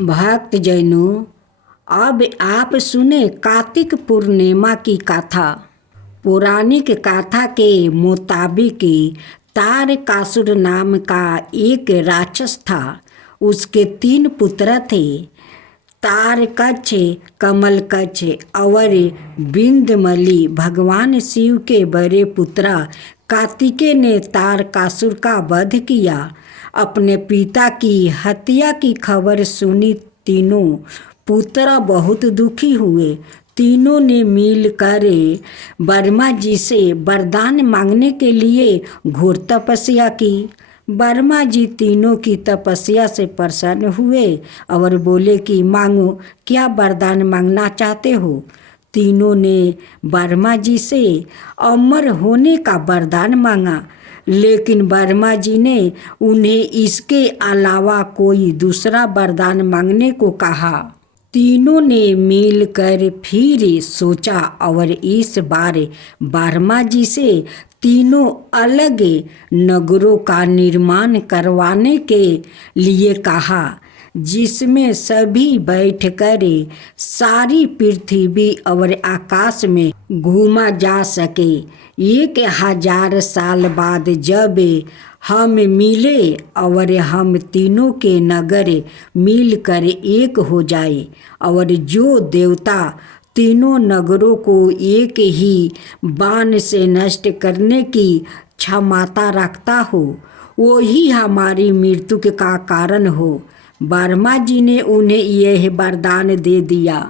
भक्त जैनों, अब आप सुने कार्तिक पूर्णिमा की कथा। पौराणिक कथा के मुताबिक तारकासुर नाम का एक राक्षस था। उसके 3 पुत्र थे, तारकक्ष, कमलकक्ष और बिंदमली। भगवान शिव के बड़े पुत्र कार्तिकेय ने तारकासुर का वध किया। अपने पिता की हत्या की खबर सुनी तीनों पुत्र बहुत दुखी हुए। तीनों ने मिलकर ब्रह्मा जी से वरदान मांगने के लिए घोर तपस्या की। ब्रह्मा जी तीनों की तपस्या से प्रसन्न हुए और बोले कि मांगो, क्या वरदान मांगना चाहते हो। तीनों ने ब्रह्मा जी से अमर होने का वरदान मांगा, लेकिन ब्रह्मा जी ने उन्हें इसके अलावा कोई दूसरा वरदान मांगने को कहा। तीनों ने मिलकर फिर सोचा और इस बार ब्रह्मा जी से तीनों अलग नगरों का निर्माण करवाने के लिए कहा, जिसमें सभी बैठकर सारी पृथ्वी और आकाश में घूमा जा सके। 1000 साल बाद जब हम मिले और हम तीनों के नगर मिलकर एक हो जाए और जो देवता तीनों नगरों को एक ही बाण से नष्ट करने की क्षमता रखता हो, वही हमारी मृत्यु का कारण हो। ब्रह्मा जी ने उन्हें यह वरदान दे दिया।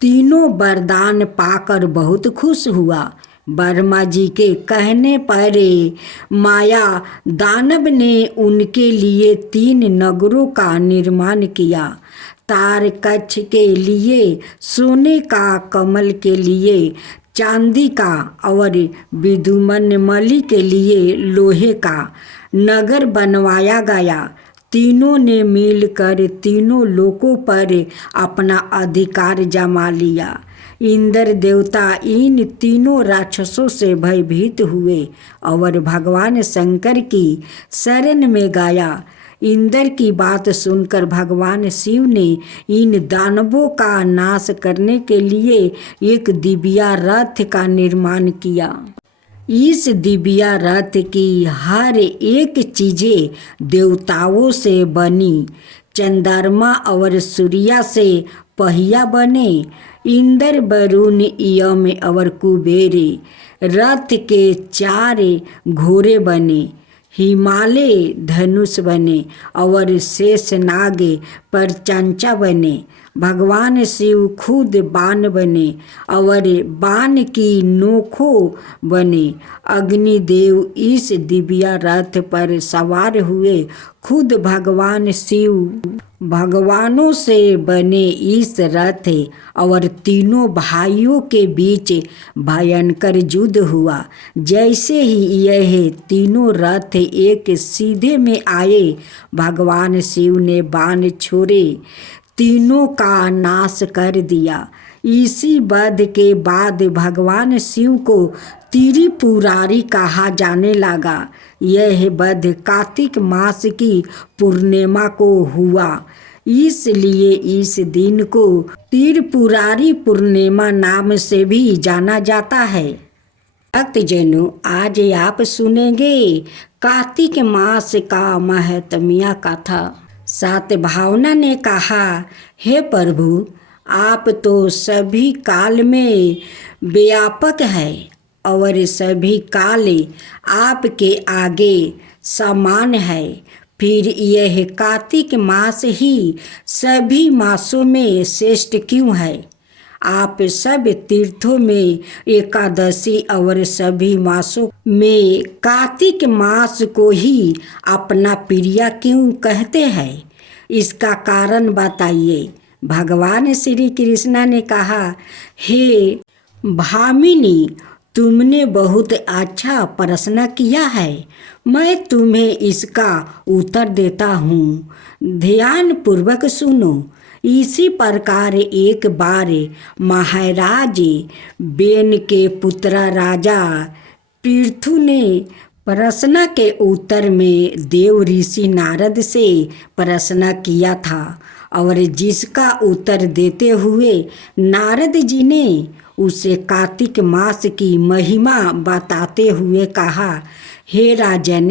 तीनों वरदान पाकर बहुत खुश हुआ। ब्रह्मा जी के कहने पर माया दानव ने उनके लिए 3 नगरों का निर्माण किया। तारकक्ष के लिए सोने का, कमल के लिए चांदी का और बिंदुमली के लिए लोहे का नगर बनवाया गया। तीनों ने मिलकर तीनों लोकों पर अपना अधिकार जमा लिया। इंद्र देवता इन तीनों राक्षसों से भयभीत हुए और भगवान शंकर की शरण में गया। इंद्र की बात सुनकर भगवान शिव ने इन दानवों का नाश करने के लिए एक दिव्य रथ का निर्माण किया। इस दिव्य रथ की हर एक चीजें देवताओं से बनी। चंद्रमा और सूर्य से पहिया बने। इंद्र, वरुण, यम और कुबेर रथ के 4 घोड़े बने। हिमालय धनुष बने और शेषनाग पर चंचा बने। भगवान शिव खुद बाण बने और बाण की नोकों बने। अग्निदेव इस दिव्य रथ पर सवार हुए। खुद भगवान शिव भगवानों से बने इस रथ और तीनों भाइयों के बीच भयंकर युद्ध हुआ। जैसे ही यह तीनों रथ एक सीधे में आए, भगवान शिव ने बाण छोड़े, तीनों का नाश कर दिया। इसी वध के बाद भगवान शिव को त्रिपुरारी कहा जाने लगा। यह वध कार्तिक मास की पूर्णिमा को हुआ, इसलिए इस दिन को त्रिपुरारी पूर्णिमा नाम से भी जाना जाता है। भक्तजनों, आज आप सुनेंगे कार्तिक मास का महत्म्य कथा। सतभावना ने कहा, हे प्रभु, आप तो सभी काल में व्यापक है और सभी काल आपके आगे समान है। फिर यह कार्तिक मास ही सभी मासों में श्रेष्ठ क्यों है? आप सब तीर्थों में एकादशी और सभी मासों में कार्तिक मास को ही अपना प्रिय क्यों कहते हैं? इसका कारण बताइए। भगवान श्री कृष्ण ने कहा, हे भामिनी, तुमने बहुत अच्छा प्रश्न किया है। मैं तुम्हें इसका उत्तर देता हूँ, ध्यान पूर्वक सुनो। इसी प्रकार एक बार महाराज बेन के पुत्र राजा पृथु ने प्रश्न के उत्तर में देव ऋषि नारद से प्रश्न किया था और जिसका उत्तर देते हुए नारद जी ने उसे कार्तिक मास की महिमा बताते हुए कहा, हे राजन,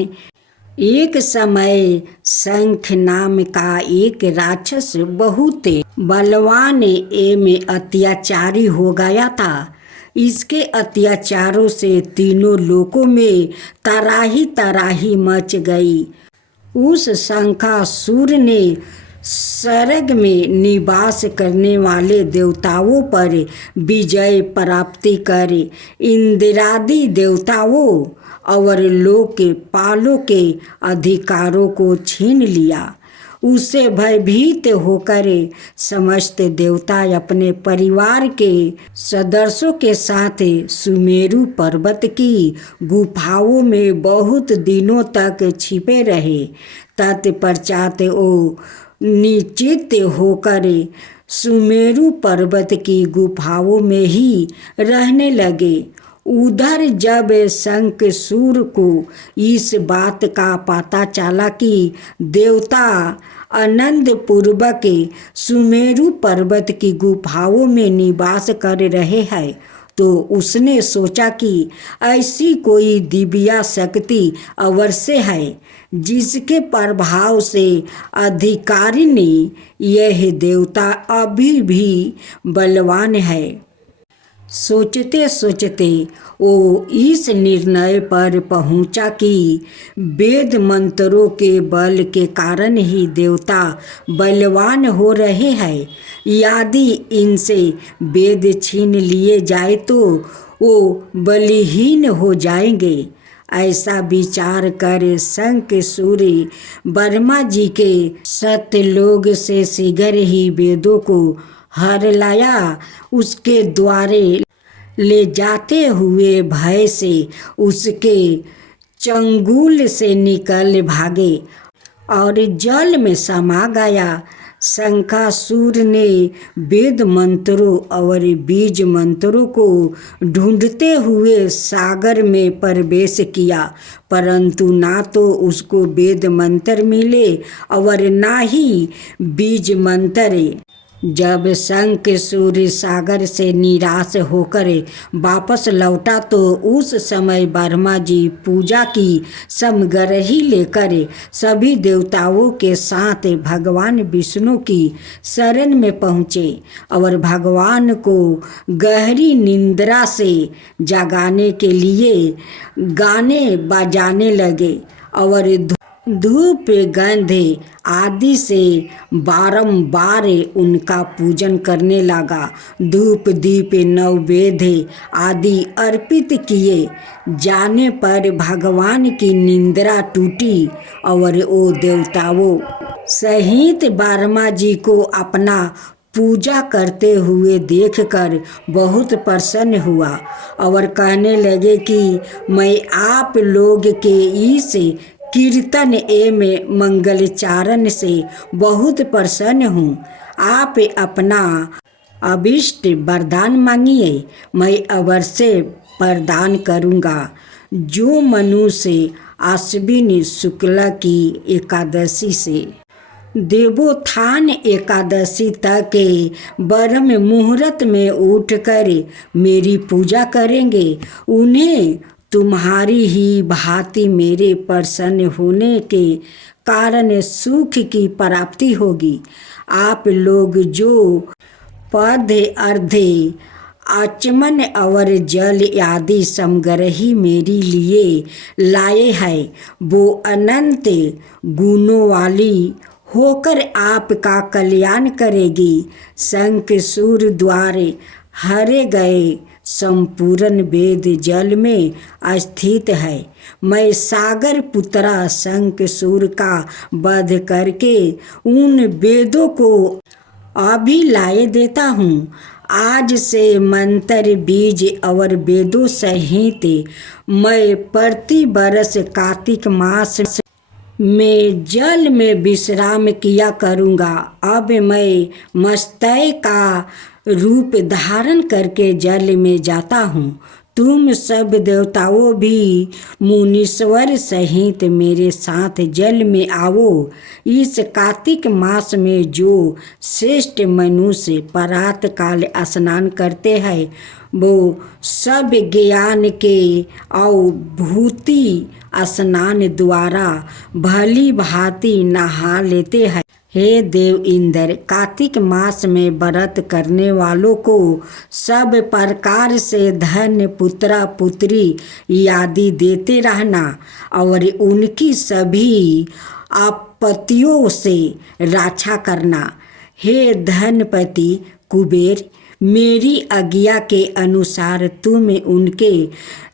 एक समय शंख नाम का एक राक्षस बहुत बलवान एवं अत्याचारी हो गया था। इसके अत्याचारों से तीनों लोकों में तराही तराही मच गई। उस शंखासुर ने स्वर्ग में निवास करने वाले देवताओं पर विजय प्राप्ति कर इंद्रादि देवताओं और लोकपालों के अधिकारों को छीन लिया। उससे भयभीत होकर समस्त देवता अपने परिवार के सदस्यों के साथ सुमेरु पर्वत की गुफाओं में बहुत दिनों तक छिपे रहे। तत्पश्चात वो निश्चित होकर सुमेरु पर्वत की गुफाओं में ही रहने लगे। उधर जब शंखसूर को इस बात का पता चला कि देवता आनंद पूर्वक सुमेरु पर्वत की गुफाओं में निवास कर रहे हैं, तो उसने सोचा कि ऐसी कोई दिव्य शक्ति अवश्य है जिसके प्रभाव से अधिकारी ने यह देवता अभी भी बलवान है। सोचते सोचते वो इस निर्णय पर पहुंचा कि वेद मंत्रों के बल के कारण ही देवता बलवान हो रहे हैं। यदि इनसे वेद छीन लिए जाए तो वो बलहीन हो जाएंगे। ऐसा विचार कर शंखसूर ब्रह्मा जी के सत्यलोक से शीघ्र ही वेदों को हर लाया। उसके द्वारे ले जाते हुए भय से उसके चंगुल से निकल भागे और जल में समा गया। शंखासुर ने वेद मंत्रों और बीज मंत्रों को ढूंढते हुए सागर में प्रवेश किया, परंतु ना तो उसको वेद मंत्र मिले और ना ही बीज मंत्र। जब शंखसूर सागर से निराश होकर वापस लौटा तो उस समय ब्रह्मा जी पूजा की समग्रही लेकर सभी देवताओं के साथ भगवान विष्णु की शरण में पहुँचे और भगवान को गहरी निंद्रा से जगाने के लिए गाने बजाने लगे और धूप गंध आदि से बारंबार उनका पूजन करने लगा। धूप दीप नैवेद्य आदि अर्पित किए जाने पर भगवान की निंद्रा टूटी और वो देवताओं सहित ब्रह्मा जी को अपना पूजा करते हुए देखकर बहुत प्रसन्न हुआ और कहने लगे कि मैं आप लोग के इस कीर्तन एवं मंगलचारण से बहुत प्रसन्न हूँ। आप अपना अभिष्ट वरदान मांगिए, मैं अवश्य प्रदान करूँगा। जो मनुष्य आश्विन शुक्ला की एकादशी से देवोत्थान एकादशी तक ब्रह्म मुहूर्त में उठकर मेरी पूजा करेंगे, उन्हें तुम्हारी ही भांति मेरे प्रसन्न होने के कारण सुख की प्राप्ति होगी। आप लोग जो पद अर्धे आचमन और जल आदि समग्रही मेरे लिए लाए हैं, वो अनंत गुणों वाली होकर आपका कल्याण करेगी। शंखसूर द्वारे हरे गए संपूर्ण वेद जल में स्थित है। मैं सागर पुत्रा शंखसूर का वध करके उन वेदों को अभी लाए देता हूँ। आज से मंत्र बीज और वेदों सहित मैं प्रति वर्ष कार्तिक मास में जल में विश्राम किया करूँगा। अब मैं मत्स्य का रूप धारण करके जल में जाता हूँ। तुम सब देवताओं भी मुनीश्वर सहित मेरे साथ जल में आओ। इस कार्तिक मास में जो श्रेष्ठ मनुष्य प्रातः काल स्नान करते हैं वो सब ज्ञान के अनुभूति स्नान द्वारा भली भांति नहा लेते हैं। हे देव इंद्र, कार्तिक मास में व्रत करने वालों को सब प्रकार से धन पुत्र पुत्री आदि देते रहना और उनकी सभी आपत्तियों से रक्षा करना। हे धनपति कुबेर, मेरी आज्ञा के अनुसार तुम उनके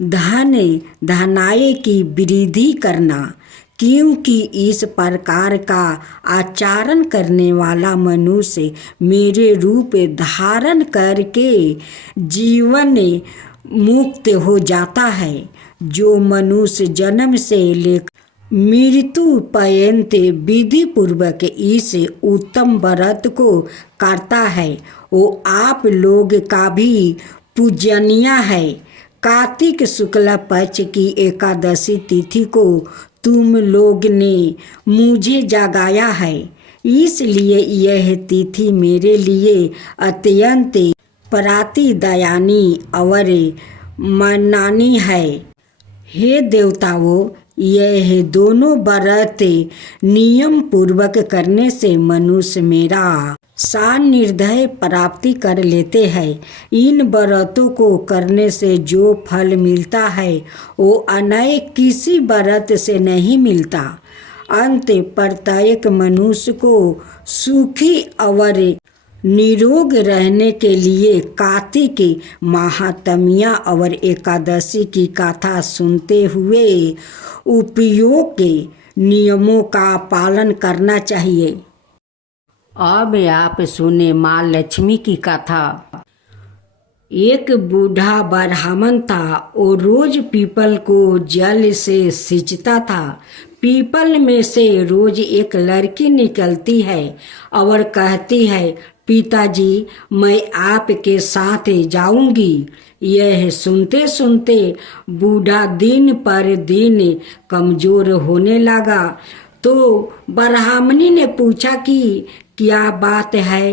धनाय की वृद्धि करना, क्योंकि इस प्रकार का आचरण करने वाला मनुष्य मेरे रूप धारण करके जीवन मुक्त हो जाता है। जो मनुष्य जन्म से लेकर मृत्यु पर्यंत विधि पूर्वक इस उत्तम व्रत को करता है वो आप लोग का भी पूजनीय है। कार्तिक शुक्ल पक्ष की एकादशी तिथि को तुम लोग ने मुझे जगाया है, इसलिए यह तिथि मेरे लिए अत्यंत प्रतिदयानी और मनानी है। हे देवताओं, यह दोनों व्रत नियम पूर्वक करने से मनुष्य मेरा सानिध्य प्राप्ति कर लेते हैं। इन व्रतों को करने से जो फल मिलता है वो अन्य किसी व्रत से नहीं मिलता। अंत प्रत्येक मनुष्य को सुखी और निरोग रहने के लिए कार्तिक महात्म्य और एकादशी की कथा सुनते हुए उपयोग के नियमों का पालन करना चाहिए। अब आप सुने माँ लक्ष्मी की कथा। एक बूढ़ा ब्राह्मण था, वो रोज पीपल को जल से सींचता था। पीपल में से रोज एक लड़की निकलती है और कहती है, पिताजी मैं आपके साथ जाऊंगी। यह सुनते सुनते बूढ़ा दिन पर दिन कमजोर होने लगा। तो ब्राह्मणी ने पूछा कि क्या बात है।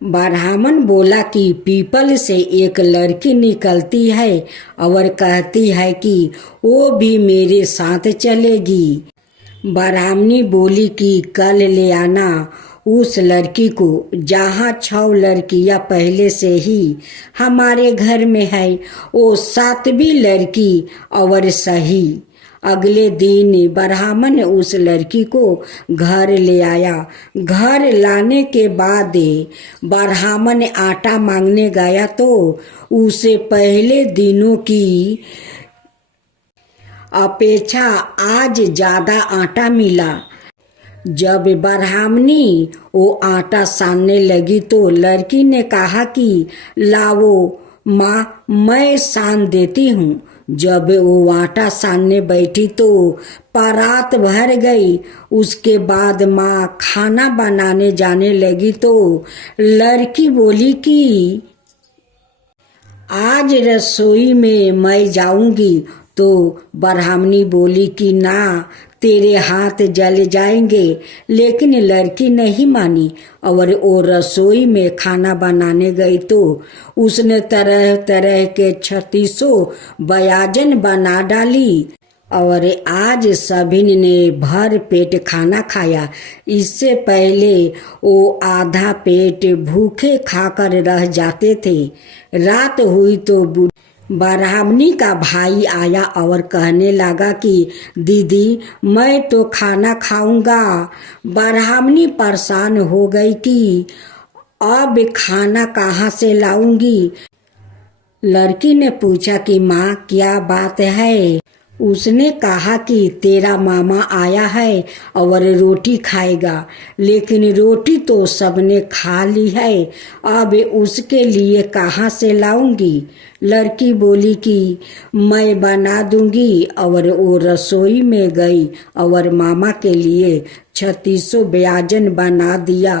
ब्राह्मण बोला कि पीपल से एक लड़की निकलती है और कहती है कि वो भी मेरे साथ चलेगी। ब्राह्मणी बोली कि कल ले आना उस लड़की को। जहाँ 6 लड़कियाँ पहले से ही हमारे घर में है, वो 7वीं लड़की और सही। अगले दिन ब्राह्मण उस लड़की को घर ले आया। घर लाने के बाद ब्राह्मण आटा मांगने गया तो उसे पहले दिनों की अपेक्षा आज ज़्यादा आटा मिला। जब ब्राह्मणी वो आटा सानने लगी तो लड़की ने कहा कि लाओ माँ, मैं सान देती हूँ। जब वो आटा सानने बैठी तो परात भर गई। उसके बाद माँ खाना बनाने जाने लगी तो लड़की बोली कि आज रसोई में मैं जाऊंगी। तो ब्राह्मणी बोली कि ना, तेरे हाथ जल जाएंगे। लेकिन लड़की नहीं मानी और वो रसोई में खाना बनाने गई तो उसने तरह तरह के 36 व्यंजन बना डाली और आज सभी ने भर पेट खाना खाया। इससे पहले वो आधा पेट भूखे खाकर रह जाते थे। रात हुई तो ब्राह्मणी का भाई आया और कहने लगा कि दीदी मैं तो खाना खाऊंगा। ब्राह्मणी परेशान हो गई कि अब खाना कहाँ से लाऊंगी। लड़की ने पूछा कि माँ क्या बात है। उसने कहा कि तेरा मामा आया है और रोटी खाएगा, लेकिन रोटी तो सबने खा ली है, अब उसके लिए कहाँ से लाऊंगी। लड़की बोली कि मैं बना दूंगी और वो रसोई में गई और मामा के लिए 3600 व्यंजन बना दिया।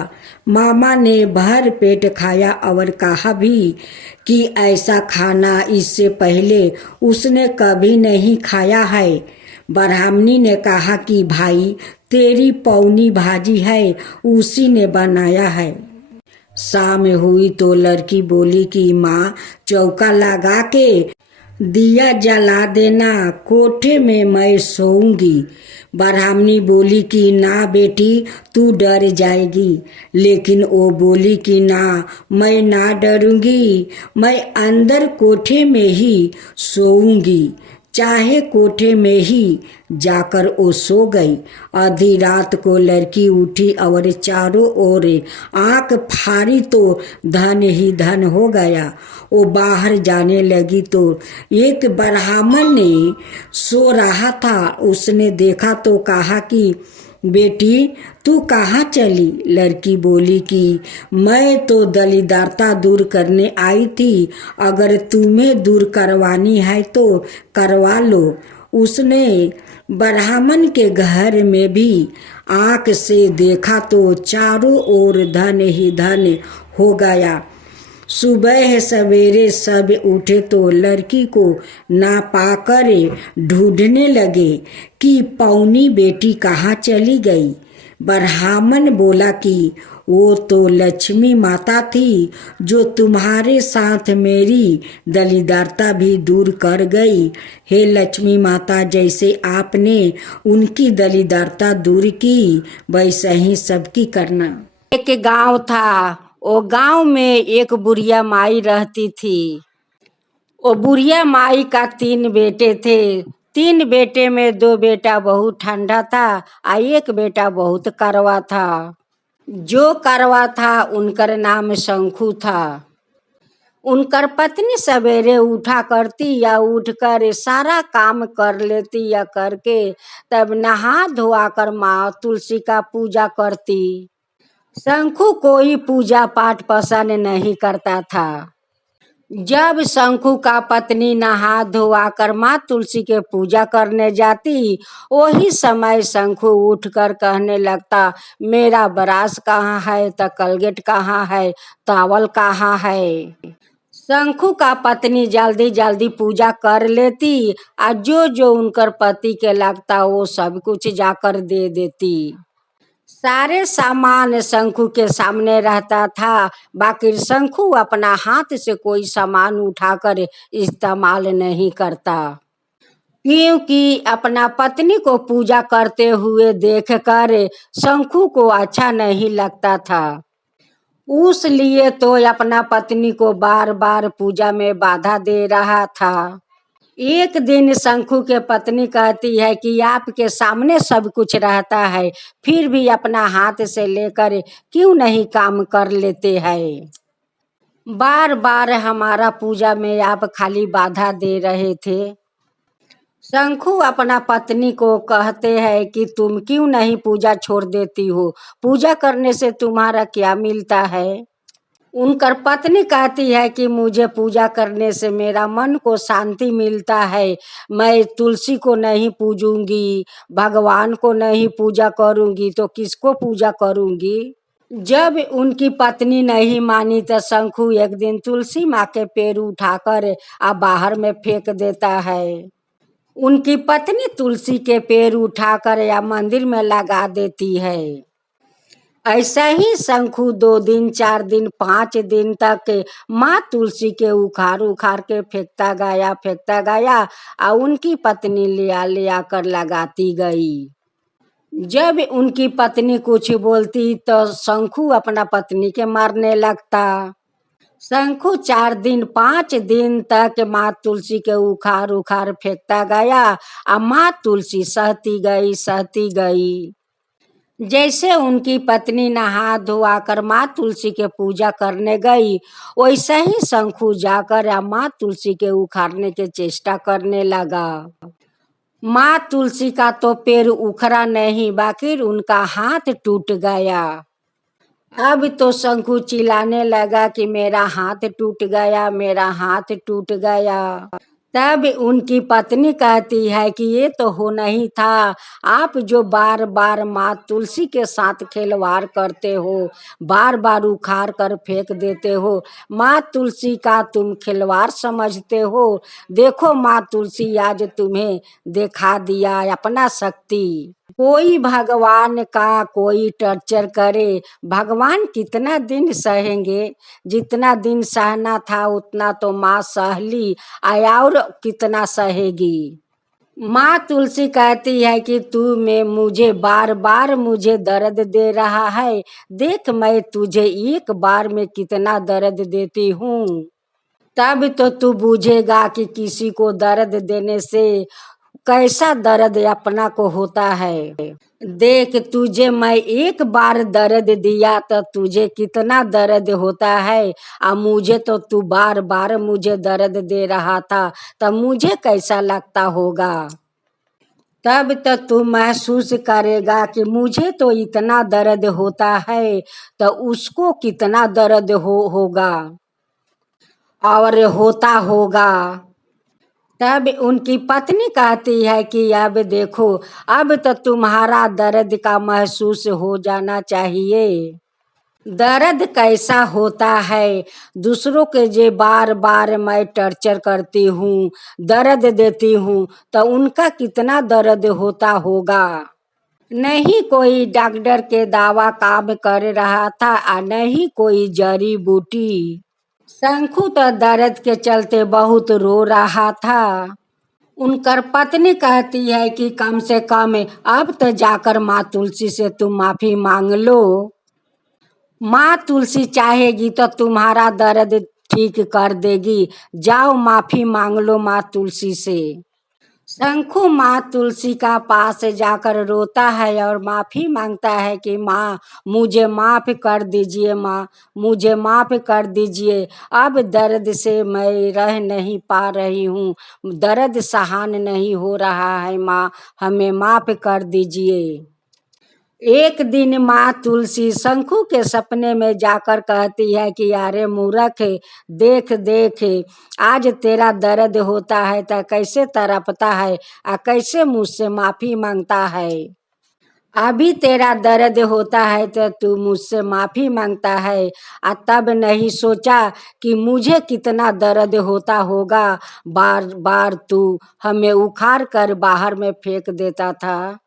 मामा ने भर पेट खाया और कहा भी कि ऐसा खाना इससे पहले उसने कभी नहीं खाया है। ब्राह्मणी ने कहा कि भाई तेरी पौनी भाजी है, उसी ने बनाया है। शाम हुई तो लड़की बोली कि माँ चौका लगा के दिया जला देना, कोठे में मैं सोऊंगी। ब्राह्मणी बोली कि ना बेटी तू डर जाएगी, लेकिन वो बोली कि ना मैं ना डरूंगी, मैं अंदर कोठे में ही सोऊंगी। चाहे कोठे में ही जाकर वो सो गई। आधी रात को लड़की उठी और चारों ओर आंख फाड़ी तो धन ही धन हो गया। वो बाहर जाने लगी तो एक ब्राह्मण ने सो रहा था, उसने देखा तो कहा कि बेटी तू कहाँ चली? लड़की बोली कि मैं तो दलिद्रता दूर करने आई थी, अगर तुम्हें दूर करवानी है तो करवा लो। उसने ब्राह्मण के घर में भी आँख से देखा तो चारों ओर धन ही धन हो गया। सुबह सवेरे सब उठे तो लड़की को ना पाकर ढूंढने लगे कि पौनी बेटी कहाँ चली गई। ब्राह्मण बोला कि वो तो लक्ष्मी माता थी, जो तुम्हारे साथ मेरी दलिद्रता भी दूर कर गई। हे लक्ष्मी माता, जैसे आपने उनकी दलिद्रता दूर की, वैसे ही सबकी करना। एक गांव था, वो गांव में एक बुढ़िया माई रहती थी। वो बुढ़िया माई का 3 बेटे थे। 3 बेटे में 2 बेटा बहुत ठंडा था और एक बेटा बहुत कड़वा था। जो कड़वा था उनकर नाम शंखू था। उनकर पत्नी सवेरे उठा करती या उठकर सारा काम कर लेती या करके तब नहा धोआ कर माँ तुलसी का पूजा करती। शंखू कोई पूजा पाठ पसंद नहीं करता था। जब शंखू का पत्नी नहा धोआ कर माँ तुलसी के पूजा करने जाती, वही समय शंखू उठकर कहने लगता, मेरा ब्रश कहाँ है, तो कलगेट कहाँ है, टॉवल कहाँ है। शंखू का पत्नी जल्दी जल्दी पूजा कर लेती और जो जो उनकर पति के लगता वो सब कुछ जाकर दे देती। सारे सामान शंखू के सामने रहता था, बाकी शंखू अपना हाथ से कोई सामान उठाकर इस्तेमाल नहीं करता, क्योंकि अपना पत्नी को पूजा करते हुए देखकर शंखू को अच्छा नहीं लगता था। उस लिए तो अपना पत्नी को बार बार पूजा में बाधा दे रहा था। एक दिन शंखू के पत्नी कहती है कि आपके सामने सब कुछ रहता है, फिर भी अपना हाथ से लेकर क्यों नहीं काम कर लेते हैं। बार बार हमारा पूजा में आप खाली बाधा दे रहे थे। शंखू अपना पत्नी को कहते हैं कि तुम क्यों नहीं पूजा छोड़ देती हो, पूजा करने से तुम्हारा क्या मिलता है। उनकर पत्नी कहती है कि मुझे पूजा करने से मेरा मन को शांति मिलता है, मैं तुलसी को नहीं पूजूंगी, भगवान को नहीं पूजा करूंगी तो किसको पूजा करूंगी। जब उनकी पत्नी नहीं मानी तो शंखू एक दिन तुलसी माँ के पेड़ उठाकर बाहर में फेंक देता है। उनकी पत्नी तुलसी के पेड़ उठाकर या मंदिर में लगा देती है। ऐसा ही शंखू 2 दिन 4 दिन 5 दिन तक माँ तुलसी के उखाड़ उखाड़ के फेंकता गया और उनकी पत्नी ले कर लगाती गई। जब उनकी पत्नी कुछ बोलती तो शंखू अपना पत्नी के मारने लगता। शंखू 4 दिन 5 दिन तक माँ तुलसी के उखाड़ उखाड़ फेंकता गया और माँ तुलसी सहती गई। जैसे उनकी पत्नी नहा धोआ कर माँ तुलसी के पूजा करने गई, वैसे ही शंखू जाकर माँ तुलसी के उखाड़ने के चेष्टा करने लगा। माँ तुलसी का तो पेड़ उखड़ा नहीं, बाकी उनका हाथ टूट गया। अब तो शंखू चिल्लाने लगा कि मेरा हाथ टूट गया, मेरा हाथ टूट गया। तब उनकी पत्नी कहती है कि ये तो हो नहीं था, आप जो बार बार माँ तुलसी के साथ खिलवाड़ करते हो, बार बार उखाड़ कर फेंक देते हो, माँ तुलसी का तुम खिलवाड़ समझते हो। देखो माँ तुलसी आज तुम्हें दिखा दिया अपना शक्ति। कोई भगवान का कोई टर्चर करे, भगवान कितना दिन सहेंगे। जितना दिन सहना था उतना तो माँ सह ली, और कितना सहेगी। माँ तुलसी कहती है कि तू में मुझे बार बार मुझे दर्द दे रहा है, देख मैं तुझे एक बार में कितना दर्द देती हूँ। तब तो तू बूझेगा कि किसी को दर्द देने से कैसा दर्द अपना को होता है। देख तुझे मैं एक बार दर्द दिया तो तुझे कितना दर्द होता है, और मुझे तो तू बार बार मुझे दर्द दे रहा था, तब मुझे कैसा लगता होगा। तब तो तू महसूस करेगा कि मुझे तो इतना दर्द होता है, तो उसको कितना दर्द होगा और होता होगा। तब उनकी पत्नी कहती है कि अब देखो, अब तो तुम्हारा दर्द का महसूस हो जाना चाहिए। दर्द कैसा होता है, दूसरों के जे बार बार मैं टर्चर करती हूँ, दर्द देती हूँ, तो उनका कितना दर्द होता होगा। नहीं कोई डॉक्टर के दवा काम कर रहा था, और नहीं कोई जड़ी बूटी। शंखू तो दर्द के चलते बहुत रो रहा था। उनकर पत्नी कहती है कि कम से कम अब तो जाकर माँ तुलसी से तुम माफी मांग लो। माँ तुलसी चाहेगी तो तुम्हारा दर्द ठीक कर देगी, जाओ माफी मांग लो माँ तुलसी से। शंखू माँ तुलसी का पास जाकर रोता है और माफी मांगता है कि माँ मुझे माफ कर दीजिए, माँ मुझे माफ कर दीजिए, अब दर्द से मैं रह नहीं पा रही हूँ, दर्द सहन नहीं हो रहा है, माँ हमें माफ कर दीजिए। एक दिन माँ तुलसी शंखू के सपने में जाकर कहती है कि अरे मूर्ख, देख देख आज तेरा दर्द होता है तो कैसे तड़पता है, और कैसे मुझसे माफी मांगता है। अभी तेरा दर्द होता है तो तू मुझसे माफी मांगता है, और तब नहीं सोचा कि मुझे कितना दर्द होता होगा, बार बार तू हमें उखाड़ कर बाहर में फेंक देता था।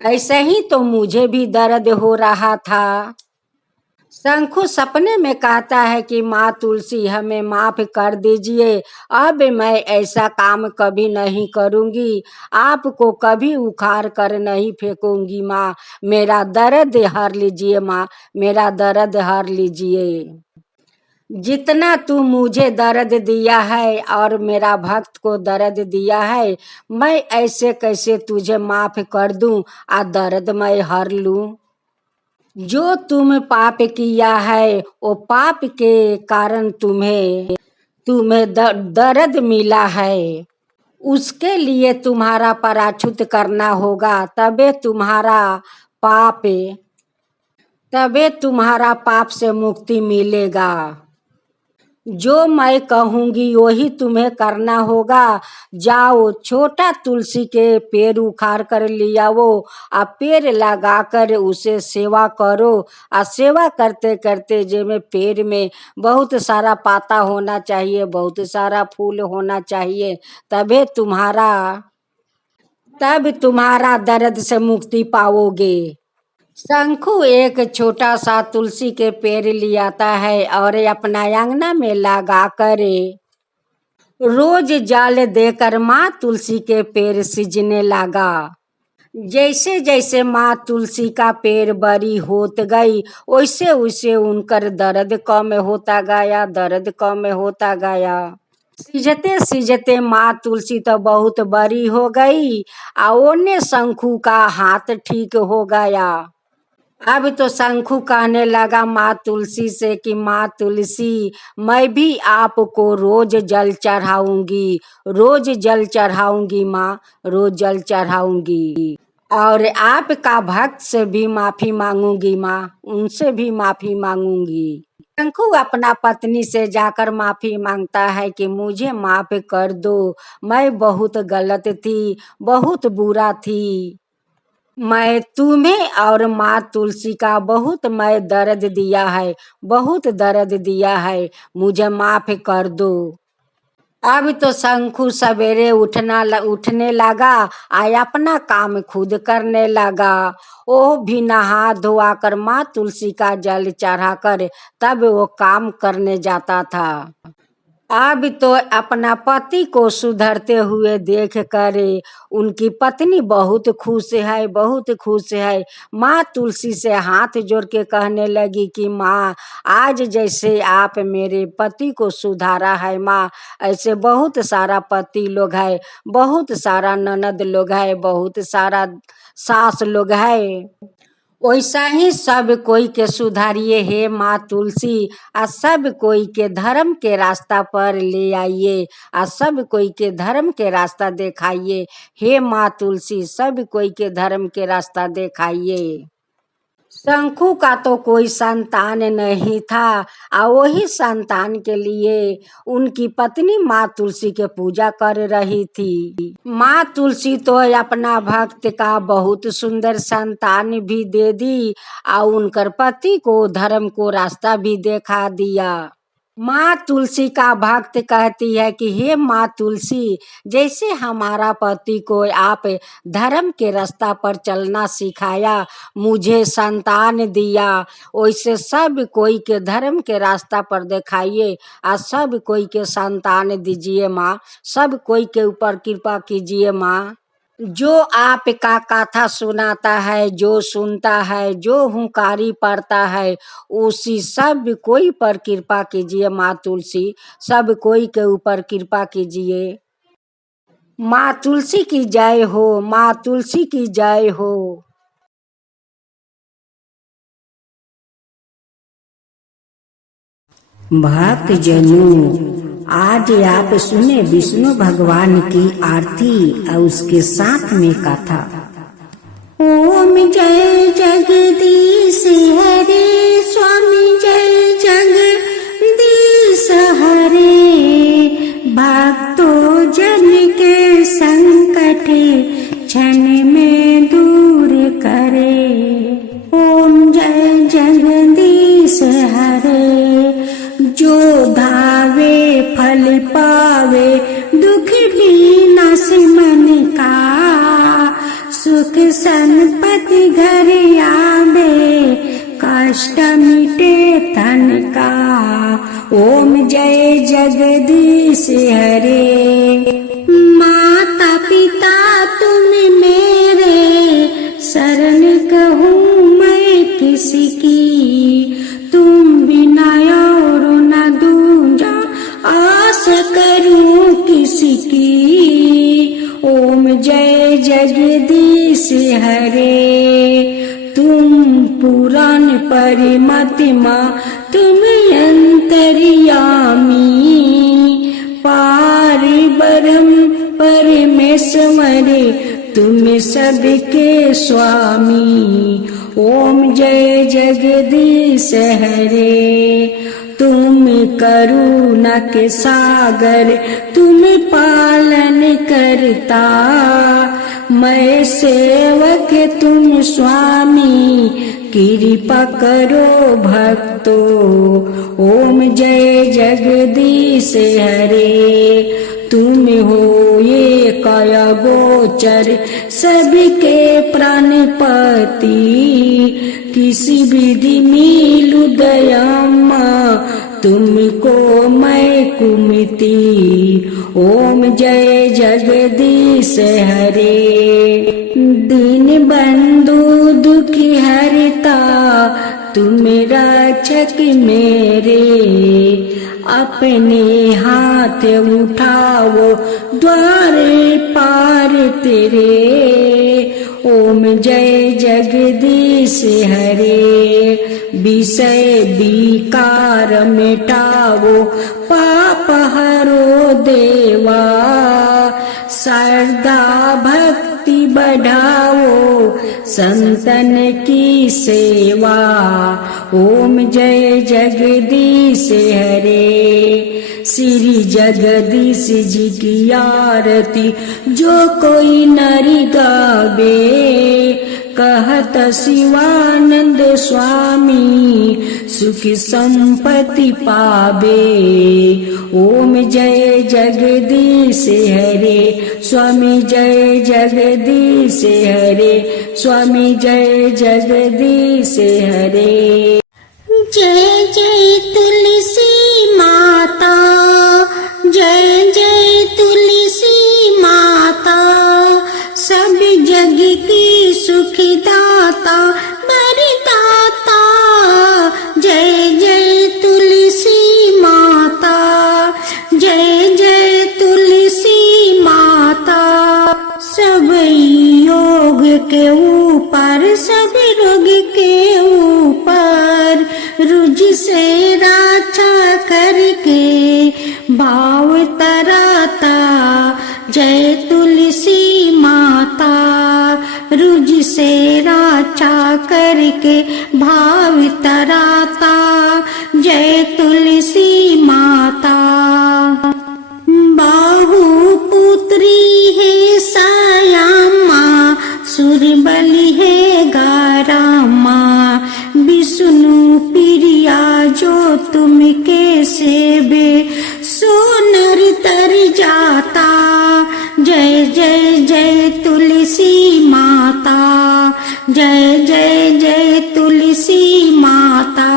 ऐसे ही तो मुझे भी दर्द हो रहा था। शंखू सपने में कहता है कि माँ तुलसी हमें माफ कर दीजिए, अब मैं ऐसा काम कभी नहीं करूँगी, आपको कभी उखाड़ कर नहीं फेंकूंगी, माँ मेरा दर्द हर लीजिए, माँ मेरा दर्द हर लीजिए। जितना तू मुझे दर्द दिया है और मेरा भक्त को दर्द दिया है, मैं ऐसे कैसे तुझे माफ कर दूं, आ दर्द मैं हर लूं। जो तुम पाप किया है वो पाप के कारण तुम्हें तुम्हें दर्द मिला है, उसके लिए तुम्हारा प्रायश्चित करना होगा, पाप तबे तुम्हारा पाप से मुक्ति मिलेगा। जो मैं कहूँगी वही तुम्हें करना होगा। जाओ छोटा तुलसी के पेड़ उखाड़ कर लिया वो, आ पेड़ लगा कर उसे सेवा करो, आ सेवा करते करते जेमे पेड़ में बहुत सारा पाता होना चाहिए, बहुत सारा फूल होना चाहिए, तब तुम्हारा दर्द से मुक्ति पाओगे। शंखू एक छोटा सा तुलसी के पेड़ ले आता है और अपना अंगना में लगा कर रोज जल देकर माँ तुलसी के पेड़ सींचने लगा। जैसे जैसे माँ तुलसी का पेड़ बड़ी होत गई, वैसे वैसे उनकर दर्द कम होता गया, दर्द कम होता गया। सींचते सींचते माँ तुलसी तो बहुत बड़ी हो गई, और ओने शंखू का हाथ ठीक हो गया। अब तो शंखू कहने लगा माँ तुलसी से कि माँ तुलसी, मैं भी आपको रोज जल चढ़ाऊंगी, रोज जल चढ़ाऊंगी, माँ रोज जल चढ़ाऊंगी। और आपका भक्त से भी माफी मांगूंगी माँ, उनसे भी माफी मांगूंगी। शंखु अपना पत्नी से जाकर माफी मांगता है कि मुझे माफ कर दो, मैं बहुत गलत थी, बहुत बुरा थी। मैं तुम्हें और माँ तुलसी का बहुत मैं दर्द दिया है, बहुत दर्द दिया है, मुझे माफ कर दो। अब तो शंखु सवेरे उठने लगा, अपना काम खुद करने लगा। वो भी नहा धोआ कर माँ तुलसी का जल चढ़ाकर तब वो काम करने जाता था। अब तो अपना पति को सुधरते हुए देख कर उनकी पत्नी बहुत खुश है, बहुत खुश है। माँ तुलसी से हाथ जोड़ के कहने लगी कि माँ, आज जैसे आप मेरे पति को सुधारा है माँ, ऐसे बहुत सारा पति लोग है, बहुत सारा ननद लोग है, बहुत सारा सास लोग है। वैसा ही सब कोई के सुधारिए हे माँ तुलसी, आ सब कोई के धर्म के रास्ता पर ले आइए, आ सब कोई के धर्म के रास्ता दिखाइए। हे माँ तुलसी, सब कोई के धर्म के रास्ता दिखाइए। शंखु का तो कोई संतान नहीं था, और वही संतान के लिए उनकी पत्नी माँ तुलसी के पूजा कर रही थी। माँ तुलसी तो अपना भक्त का बहुत सुंदर संतान भी दे दी, और उनकर पति को धर्म को रास्ता भी दिखा दिया। माँ तुलसी का भक्त कहती है कि हे माँ तुलसी, जैसे हमारा पति को आप धर्म के रास्ता पर चलना सिखाया, मुझे संतान दिया, वैसे सब कोई के धर्म के रास्ता पर दिखाइए, और सब कोई के संतान दीजिए माँ, सब कोई के ऊपर कृपा कीजिए माँ। जो आपका कथा सुनाता है, जो सुनता है, जो हुंकारी पड़ता है, उसी सब कोई पर कृपा कीजिए माँ तुलसी, सब कोई के ऊपर कृपा कीजिए। माँ तुलसी की जय हो, माँ तुलसी की जय हो। भक्त जनों, आज आप सुने विष्णु भगवान की आरती और उसके साथ में कथा। ओम जय जगदीश हरे, स्वामी जय जगदीश हरे, भक्तों जन के संकट क्षण में दूर करे। ओम जय जगदीश हरे, जो धावे फल पावे, दुख भी नाश मन का, सुख संपत्ति घर आवे, कष्ट मिटे तन का। ओम जय जगदीश हरे। माता पिता तुम मेरे, शरण कहूँ मैं किसकी, तुम बिना और न दूजा, आस करूं किसकी। ओम जय जगदीश हरे, तुम पुराण परिमतिमा, तुम अंतर्यामी, पार ब्रह्म परमेश्वर, तुम सबके स्वामी। ओम जय जगदीश हरे, तुम करुणा के सागर, तुम पालन करता, मैं सेवक तुम स्वामी, कृपा करो भक्तो। ओम जय जगदीश हरे, तुम हो ये काया गोचर, सबके प्राणपति, किसी विधि मिलु दयामा, तुमको मैं कुमति। ओम जय जगदीश हरे, दीन बंधु दुखी हरता, तुम रक्षक मेरे, अपने हाथ उठाओ द्वार पार तेरे। ओम जय जगदीश हरे, विषय विकार मिटाओ, पाप हरो देवा, श्रद्धा भक्ति भक्ति बढ़ाओ संतन की सेवा। ओम जय जगदीश हरे। श्री जगदीश जी की आरती जो कोई नर गावे। कहत शिवानंद स्वामी सुख संपत्ति पावे। ओम जय जगदीश हरे। स्वामी जय जगदीश हरे। स्वामी जय जगदीश हरे। जय जय तुलसी माता, जय जय तुलसी माता, सब जग की सुखदाता वरदाता। जय जय तुलसी माता, जय जय तुलसी माता। सब योग के ऊपर, सब रोग के ऊपर रुझ से रक्षा करके भाव तराता। जय तुलसी माता, रुझ से रक्षा करके भाव तराता। जय तुलसी माता। बाहु पुत्री है सायामा, सुरबली है गारामा। विष्णु प्रिया जो तुम के सेवे, सोनर तर जाता। जय जय जय तुलसी माता, जय जय जय तुलसी माता।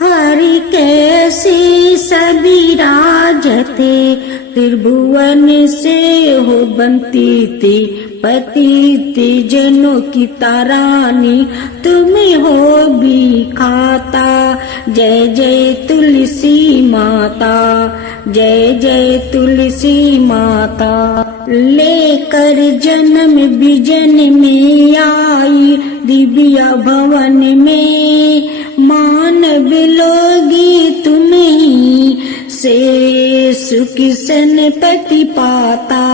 हरि कैसी सभी राजते, त्रिभुवन से हो बनती थी। पतिति जनों की तारानी तुम्हें हो भी खाता। जय जय तुलसी माता, जय जय तुलसी माता। लेकर जन्म विजन में आई दिव्या भवन में। मानव लोगी तुम्हीं से सुख संपत्ति पाता।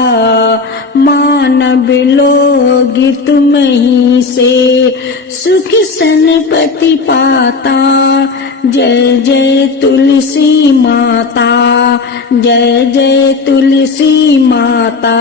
मानव लोग तुम्हीं से सुख संपत्ति पाता। जय जय तुलसी माता, जय जय तुलसी माता।